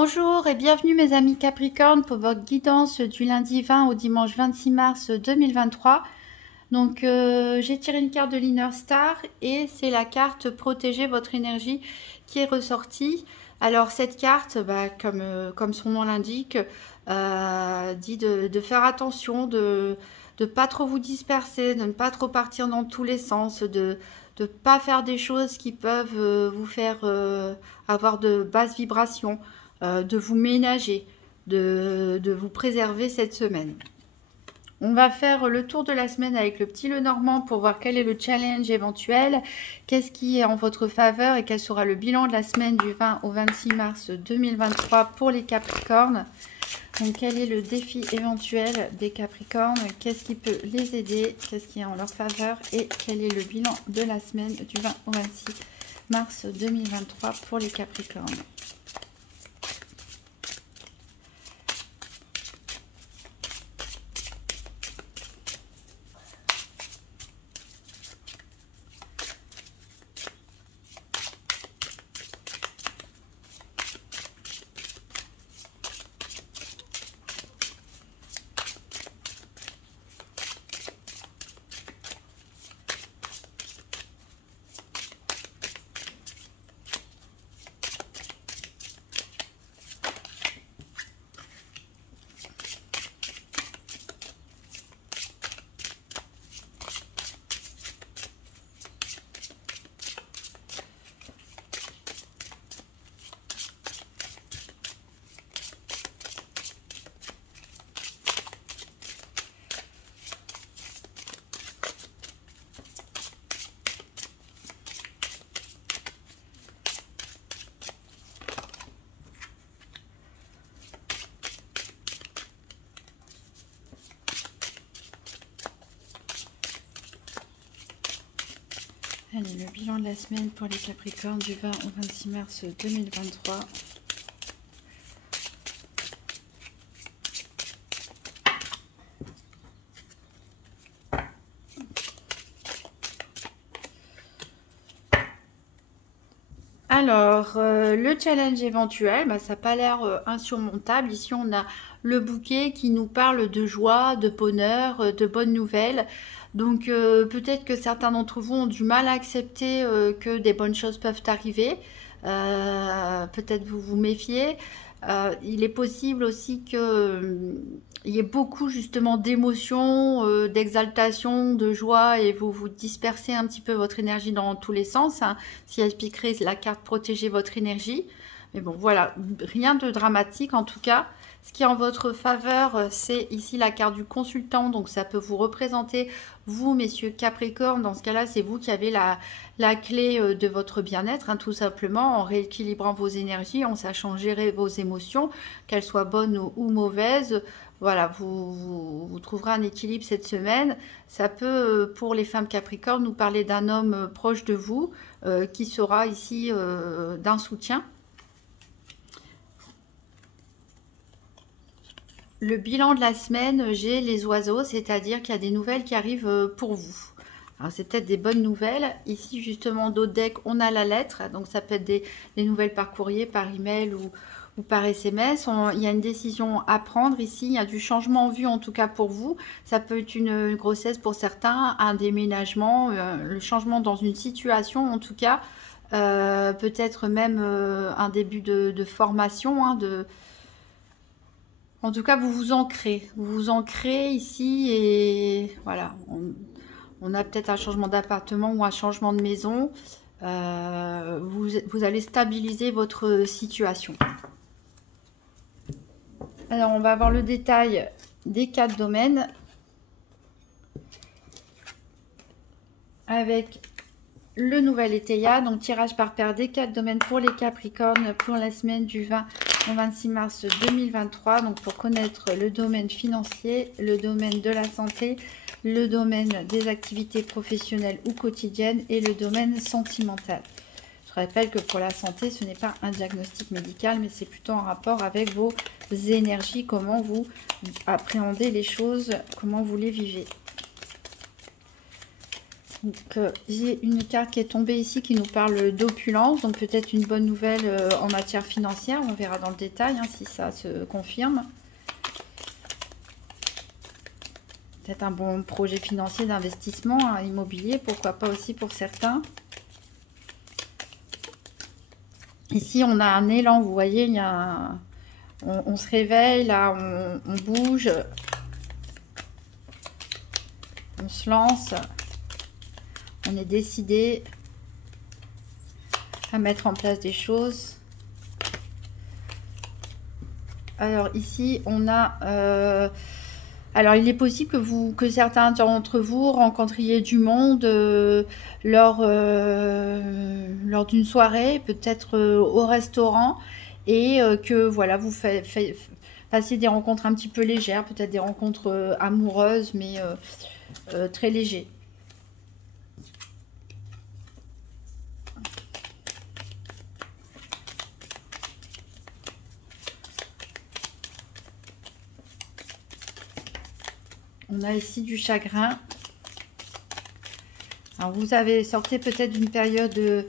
Bonjour et bienvenue mes amis Capricorne pour votre guidance du lundi 20 au dimanche 26 mars 2023. Donc j'ai tiré une carte de l'Inner Star et c'est la carte Protéger votre énergie qui est ressortie. Alors cette carte, comme son nom l'indique, dit de faire attention, de ne pas trop vous disperser, de ne pas trop partir dans tous les sens, de ne pas faire des choses qui peuvent vous faire avoir de basses vibrations. De vous ménager, de vous préserver cette semaine. On va faire le tour de la semaine avec le petit Lenormand pour voir quel est le challenge éventuel, qu'est-ce qui est en votre faveur et quel sera le bilan de la semaine du 20 au 26 mars 2023 pour les Capricornes. Donc quel est le défi éventuel des Capricornes, qu'est-ce qui peut les aider, qu'est-ce qui est en leur faveur et quel est le bilan de la semaine du 20 au 26 mars 2023 pour les Capricornes. Allez, le bilan de la semaine pour les Capricornes du 20 au 26 mars 2023. Alors, le challenge éventuel, ça n'a pas l'air insurmontable. Ici, on a le bouquet qui nous parle de joie, de bonheur, de bonnes nouvelles. Donc, peut-être que certains d'entre vous ont du mal à accepter que des bonnes choses peuvent arriver. Peut-être vous vous méfiez. Il est possible aussi que il y ait beaucoup justement d'émotions, d'exaltation, de joie et vous vous dispersez un petit peu votre énergie dans tous les sens. Si elle piquerait la carte protéger votre énergie. Mais bon, voilà, rien de dramatique en tout cas. Ce qui est en votre faveur, c'est ici la carte du consultant. Donc ça peut vous représenter, vous, messieurs Capricorne. Dans ce cas-là, c'est vous qui avez la clé de votre bien-être, tout simplement, en rééquilibrant vos énergies, en sachant gérer vos émotions, qu'elles soient bonnes ou mauvaises. Voilà, vous trouverez un équilibre cette semaine. Ça peut, pour les femmes Capricorne, nous parler d'un homme proche de vous qui sera ici d'un soutien. Le bilan de la semaine, j'ai les oiseaux, c'est-à-dire qu'il y a des nouvelles qui arrivent pour vous. Alors, c'est peut-être des bonnes nouvelles. Ici, justement, d'autres decks, on a la lettre. Donc, ça peut être des nouvelles par courrier, par email ou par SMS. Il y a une décision à prendre ici. Il y a du changement en vue, en tout cas pour vous. Ça peut être une grossesse pour certains, un déménagement, le changement dans une situation, en tout cas. Peut-être même un début de formation, En tout cas, vous vous ancrez ici et voilà, on a peut-être un changement d'appartement ou un changement de maison. Vous allez stabiliser votre situation. Alors, on va avoir le détail des 4 domaines avec le nouvel étaya, donc tirage par paire des 4 domaines pour les Capricornes pour la semaine du 20 au 26 mars 2023. Donc pour connaître le domaine financier, le domaine de la santé, le domaine des activités professionnelles ou quotidiennes et le domaine sentimental. Je rappelle que pour la santé, ce n'est pas un diagnostic médical, mais c'est plutôt en rapport avec vos énergies, comment vous appréhendez les choses, comment vous les vivez. Donc, j'ai une carte qui est tombée ici qui nous parle d'opulence, donc peut-être une bonne nouvelle en matière financière. On verra dans le détail hein, si ça se confirme. Peut-être un bon projet financier d'investissement hein, immobilier, pourquoi pas aussi pour certains. Ici, on a un élan, vous voyez, il y a on se réveille, là, on bouge, on se lance, on est décidé à mettre en place des choses. Alors ici, on a... alors, il est possible que certains d'entre vous rencontriez du monde lors d'une soirée, peut-être au restaurant, et que voilà, vous fassiez des rencontres un petit peu légères, peut-être des rencontres amoureuses, mais très légères. On a ici du chagrin. Alors vous avez sorti peut-être d'une période de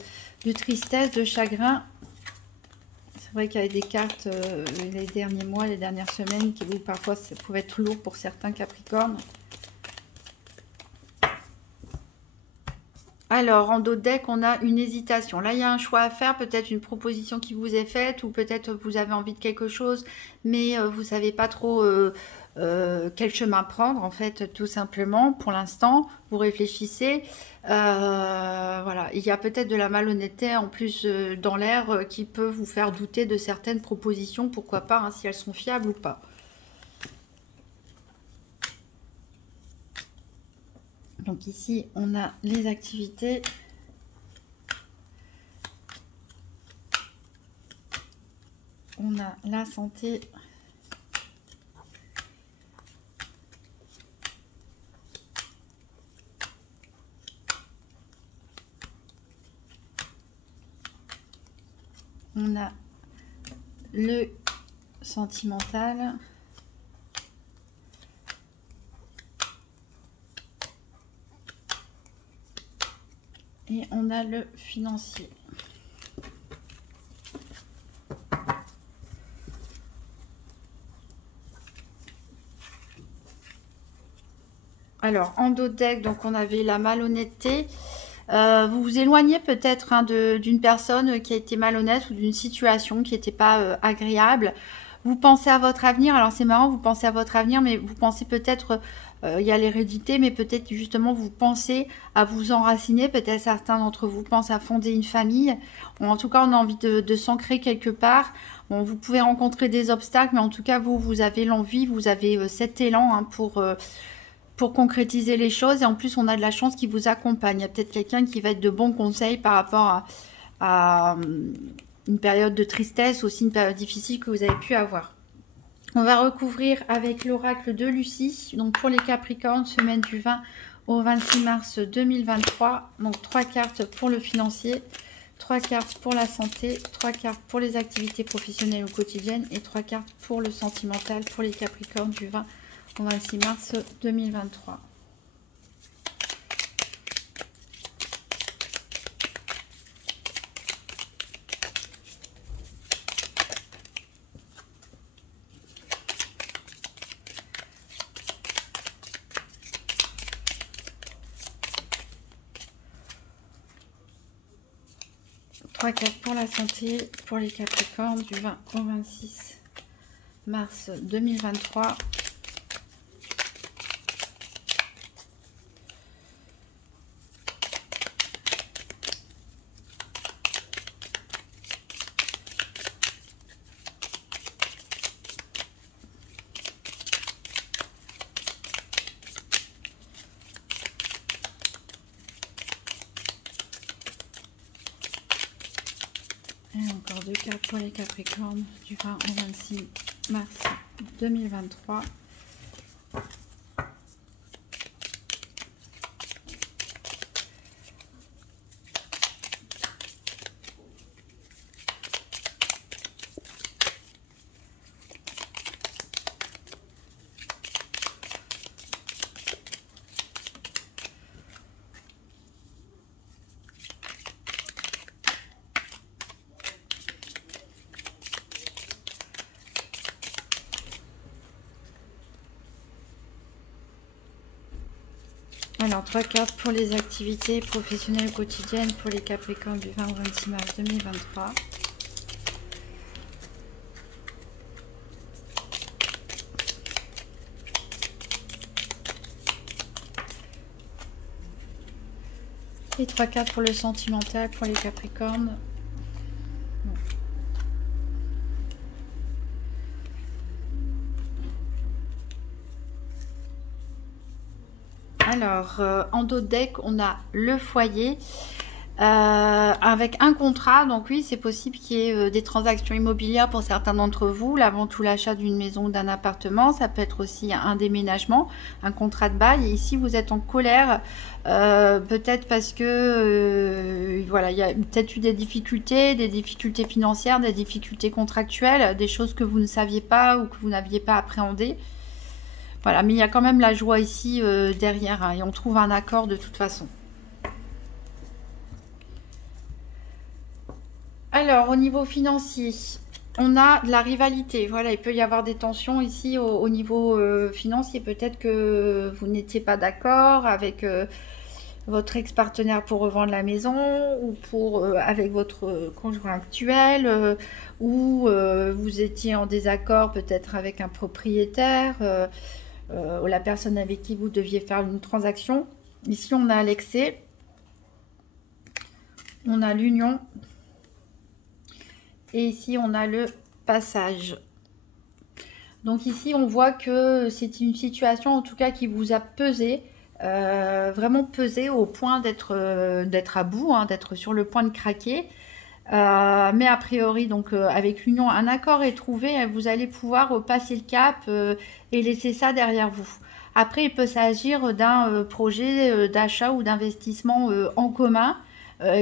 tristesse, de chagrin. C'est vrai qu'il y a des cartes les derniers mois, les dernières semaines, qui parfois ça pouvait être lourd pour certains Capricornes. Alors, en dos de deck, on a une hésitation. Là, il y a un choix à faire, peut-être une proposition qui vous est faite, ou peut-être vous avez envie de quelque chose, mais vous ne savez pas trop quel chemin prendre, en fait, tout simplement. Pour l'instant, vous réfléchissez. Voilà, il y a peut-être de la malhonnêteté en plus dans l'air qui peut vous faire douter de certaines propositions, pourquoi pas, hein, si elles sont fiables ou pas. Donc ici, on a les activités. On a la santé. On a le sentimental. Et on a le financier. Alors, en dos de deck, donc on avait la malhonnêteté. Vous vous éloignez peut-être hein, d'une personne qui a été malhonnête ou d'une situation qui n'était pas agréable. Vous pensez à votre avenir. Alors, c'est marrant, vous pensez à votre avenir, mais vous pensez peut-être... il y a l'hérédité, mais peut-être justement vous pensez à vous enraciner. Peut-être certains d'entre vous pensent à fonder une famille. En tout cas, on a envie de s'ancrer quelque part. Bon, vous pouvez rencontrer des obstacles, mais en tout cas, vous avez l'envie, vous avez cet élan hein, pour concrétiser les choses. Et en plus, on a de la chance qui vous accompagne. Il y a peut-être quelqu'un qui va être de bons conseils par rapport à une période de tristesse, aussi une période difficile que vous avez pu avoir. On va recouvrir avec l'oracle de Lucie. Donc pour les Capricornes, semaine du 20 au 26 mars 2023. Donc 3 cartes pour le financier, 3 cartes pour la santé, 3 cartes pour les activités professionnelles ou quotidiennes et 3 cartes pour le sentimental pour les Capricornes du 20 au 26 mars 2023. Trois cartes pour la santé, pour les Capricornes du 20 au 26 mars 2023. Et encore 2 cartes pour les Capricornes du 20 au 26 mars 2023. Alors, 3 cartes pour les activités professionnelles quotidiennes pour les Capricornes du 20 au 26 mars 2023. Et 3 cartes pour le sentimental pour les Capricornes. Alors, en dos de deck, on a le foyer avec un contrat. Donc oui, c'est possible qu'il y ait des transactions immobilières pour certains d'entre vous. La vente ou l'achat d'une maison ou d'un appartement. Ça peut être aussi un déménagement, un contrat de bail. Et ici, vous êtes en colère, peut-être parce que voilà, il y a peut-être eu des difficultés financières, des difficultés contractuelles, des choses que vous ne saviez pas ou que vous n'aviez pas appréhendées. Voilà, mais il y a quand même la joie ici derrière, hein, et on trouve un accord de toute façon. Alors, au niveau financier, on a de la rivalité. Voilà, il peut y avoir des tensions ici au niveau financier. Peut-être que vous n'étiez pas d'accord avec votre ex-partenaire pour revendre la maison ou pour avec votre conjoint actuel ou vous étiez en désaccord peut-être avec un propriétaire. La personne avec qui vous deviez faire une transaction. Ici, on a l'excès. On a l'union. Et ici, on a le passage. Donc ici, on voit que c'est une situation, en tout cas, qui vous a pesé. Vraiment pesé au point d'être à bout, hein, d'être sur le point de craquer. Mais a priori, donc avec l'union, un accord est trouvé, vous allez pouvoir passer le cap et laisser ça derrière vous. Après, il peut s'agir d'un projet d'achat ou d'investissement en commun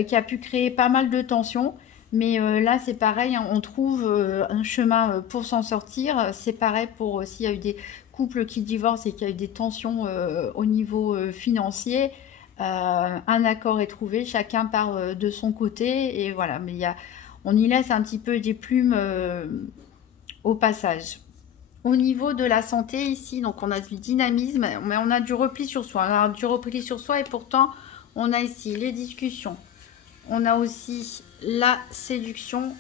qui a pu créer pas mal de tensions. Mais là, c'est pareil, hein, on trouve un chemin pour s'en sortir. C'est pareil pour s'il y a eu des couples qui divorcent et qu'il y a eu des tensions au niveau financier. Un accord est trouvé, chacun part de son côté et voilà, mais on y laisse un petit peu des plumes au passage. Au niveau de la santé ici, donc on a du dynamisme, mais on a du repli sur soi. On a du repli sur soi et pourtant on a ici les discussions. On a aussi la séduction,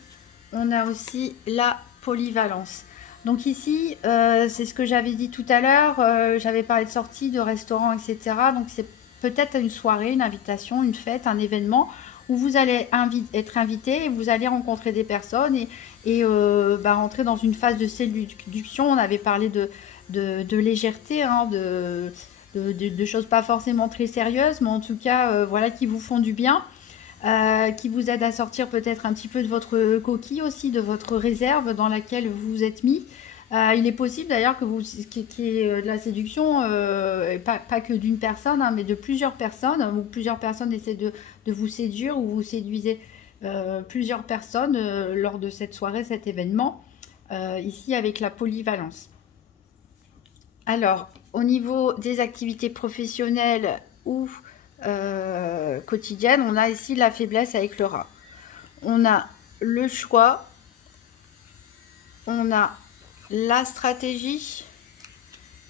on a aussi la polyvalence. Donc ici, c'est ce que j'avais dit tout à l'heure, j'avais parlé de sortie, de restaurant, etc. Donc c'est peut-être une soirée, une invitation, une fête, un événement où vous allez être invité et vous allez rencontrer des personnes et rentrer dans une phase de séduction. On avait parlé de légèreté, hein, de choses pas forcément très sérieuses, mais en tout cas, voilà, qui vous font du bien. Qui vous aident à sortir peut-être un petit peu de votre coquille aussi, de votre réserve dans laquelle vous vous êtes mis. Il est possible d'ailleurs que vous qu'il y ait de la séduction, pas que d'une personne, hein, mais de plusieurs personnes, où plusieurs personnes essaient de vous séduire, ou vous séduisez plusieurs personnes lors de cette soirée, cet événement, ici avec la polyvalence. Alors, au niveau des activités professionnelles ou quotidienne, on a ici la faiblesse avec le rat. On a le choix, on a la stratégie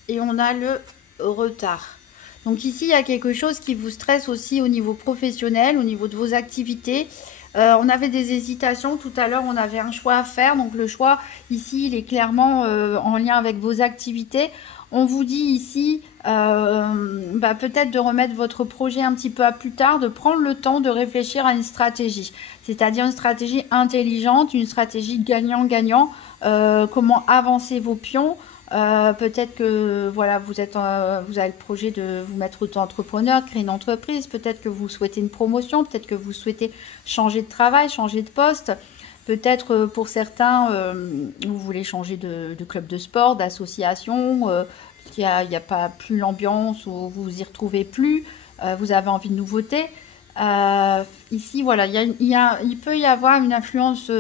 et on a le retard. Donc ici, il y a quelque chose qui vous stresse aussi au niveau professionnel, au niveau de vos activités. On avait des hésitations tout à l'heure, on avait un choix à faire. Donc le choix ici, il est clairement en lien avec vos activités. On vous dit ici peut-être de remettre votre projet un petit peu à plus tard, de prendre le temps de réfléchir à une stratégie. C'est-à-dire une stratégie intelligente, une stratégie gagnant-gagnant. Comment avancer vos pions. Peut-être que voilà, vous avez le projet de vous mettre auto-entrepreneur, créer une entreprise. Peut-être que vous souhaitez une promotion. Peut-être que vous souhaitez changer de travail, changer de poste. Peut-être pour certains, vous voulez changer de club de sport, d'association, il n'y a pas plus l'ambiance ou vous vous y retrouvez plus, vous avez envie de nouveautés. Ici, voilà, il peut y avoir une influence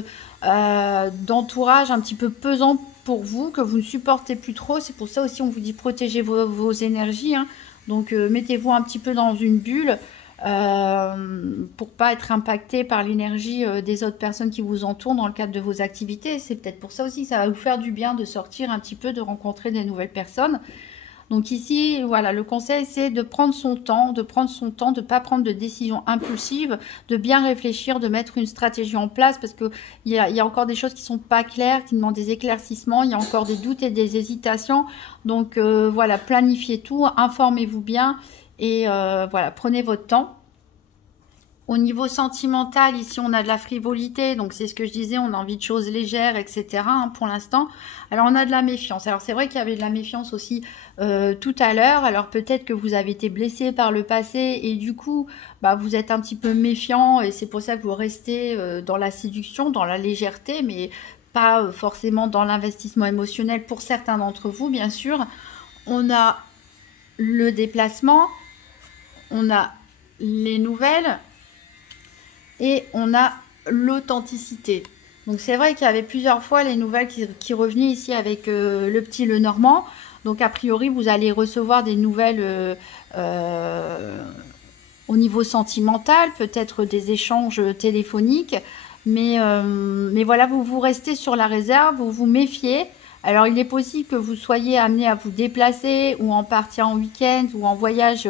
d'entourage un petit peu pesant pour vous, que vous ne supportez plus trop. C'est pour ça aussi on vous dit protégez vos énergies, hein. Donc mettez-vous un petit peu dans une bulle. Pour pas être impacté par l'énergie des autres personnes qui vous entourent dans le cadre de vos activités. C'est peut-être pour ça aussi que ça va vous faire du bien de sortir un petit peu, de rencontrer des nouvelles personnes. Donc ici, voilà, le conseil, c'est de prendre son temps, de ne pas prendre de décisions impulsives, de bien réfléchir, de mettre une stratégie en place, parce qu'il y a encore des choses qui sont pas claires, qui demandent des éclaircissements, il y a encore des doutes et des hésitations. Donc voilà, planifiez tout, informez-vous bien, et voilà, prenez votre temps. Au niveau sentimental, ici, on a de la frivolité. Donc, c'est ce que je disais, on a envie de choses légères, etc. Pour l'instant. Alors, on a de la méfiance. Alors, c'est vrai qu'il y avait de la méfiance aussi tout à l'heure. Alors, peut-être que vous avez été blessé par le passé et du coup, bah, vous êtes un petit peu méfiant et c'est pour ça que vous restez dans la séduction, dans la légèreté, mais pas forcément dans l'investissement émotionnel pour certains d'entre vous, bien sûr. On a le déplacement, on a les nouvelles, et on a l'authenticité. Donc c'est vrai qu'il y avait plusieurs fois les nouvelles qui revenaient ici avec le petit Lenormand. Donc a priori vous allez recevoir des nouvelles au niveau sentimental, peut-être des échanges téléphoniques. Mais voilà, vous restez sur la réserve, vous vous méfiez. Alors il est possible que vous soyez amené à vous déplacer ou en partir en week-end ou en voyage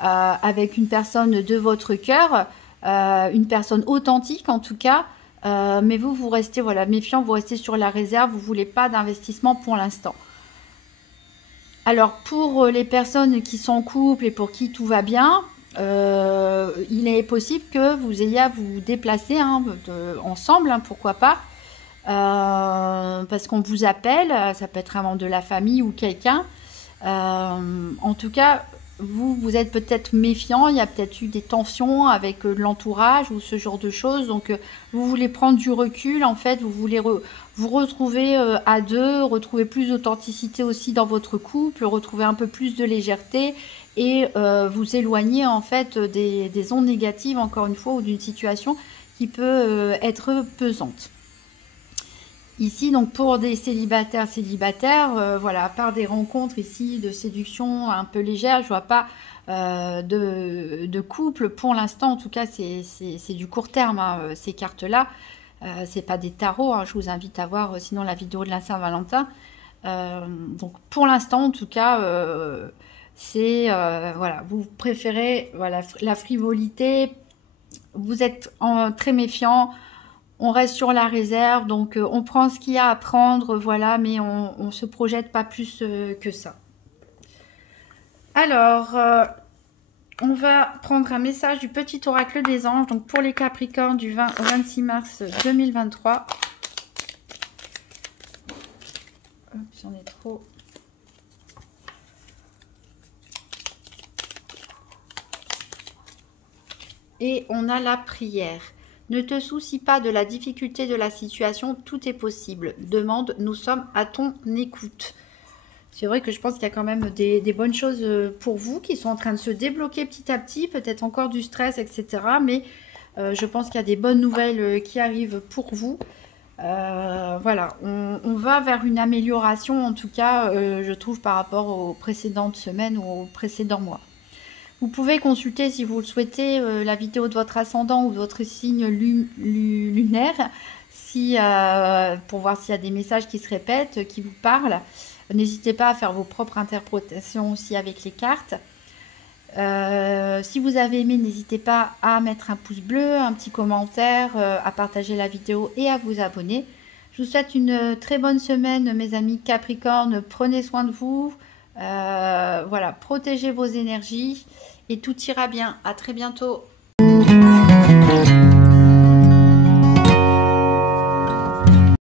avec une personne de votre cœur. Une personne authentique en tout cas, mais vous restez voilà, méfiant, vous restez sur la réserve, vous ne voulez pas d'investissement pour l'instant. Alors pour les personnes qui sont en couple et pour qui tout va bien, il est possible que vous ayez à vous déplacer ensemble, pourquoi pas, parce qu'on vous appelle, ça peut être un membre de la famille ou quelqu'un. En tout cas, vous êtes peut-être méfiant, il y a peut-être eu des tensions avec l'entourage ou ce genre de choses. Donc, vous voulez prendre du recul, en fait, vous voulez vous retrouver à deux, retrouver plus d'authenticité aussi dans votre couple, retrouver un peu plus de légèreté et vous éloigner, en fait, des ondes négatives, encore une fois, ou d'une situation qui peut être pesante. Ici, donc pour des célibataires, voilà, à part des rencontres ici de séduction un peu légères, je vois pas de couple pour l'instant. En tout cas, c'est du court terme, ces cartes-là. C'est pas des tarots, je vous invite à voir sinon la vidéo de la Saint-Valentin. Donc pour l'instant, en tout cas, c'est voilà, vous préférez voilà, la frivolité, vous êtes très méfiant. On reste sur la réserve, donc on prend ce qu'il y a à prendre, voilà, mais on ne se projette pas plus que ça. Alors, on va prendre un message du petit oracle des anges, donc pour les Capricornes du 20 au 26 mars 2023. Hop, j'en ai trop. Et on a la prière. Ne te soucie pas de la difficulté de la situation, tout est possible. Demande, nous sommes à ton écoute. C'est vrai que je pense qu'il y a quand même des bonnes choses pour vous qui sont en train de se débloquer petit à petit, peut-être encore du stress, etc. Mais je pense qu'il y a des bonnes nouvelles qui arrivent pour vous. Voilà, on va vers une amélioration, en tout cas, je trouve, par rapport aux précédentes semaines ou aux précédents mois. Vous pouvez consulter, si vous le souhaitez, la vidéo de votre ascendant ou de votre signe lunaire pour voir s'il y a des messages qui se répètent, qui vous parlent. N'hésitez pas à faire vos propres interprétations aussi avec les cartes. Si vous avez aimé, n'hésitez pas à mettre un pouce bleu, un petit commentaire, à partager la vidéo et à vous abonner. Je vous souhaite une très bonne semaine, mes amis Capricorne. Prenez soin de vous. Voilà, protégez vos énergies et tout ira bien. À très bientôt.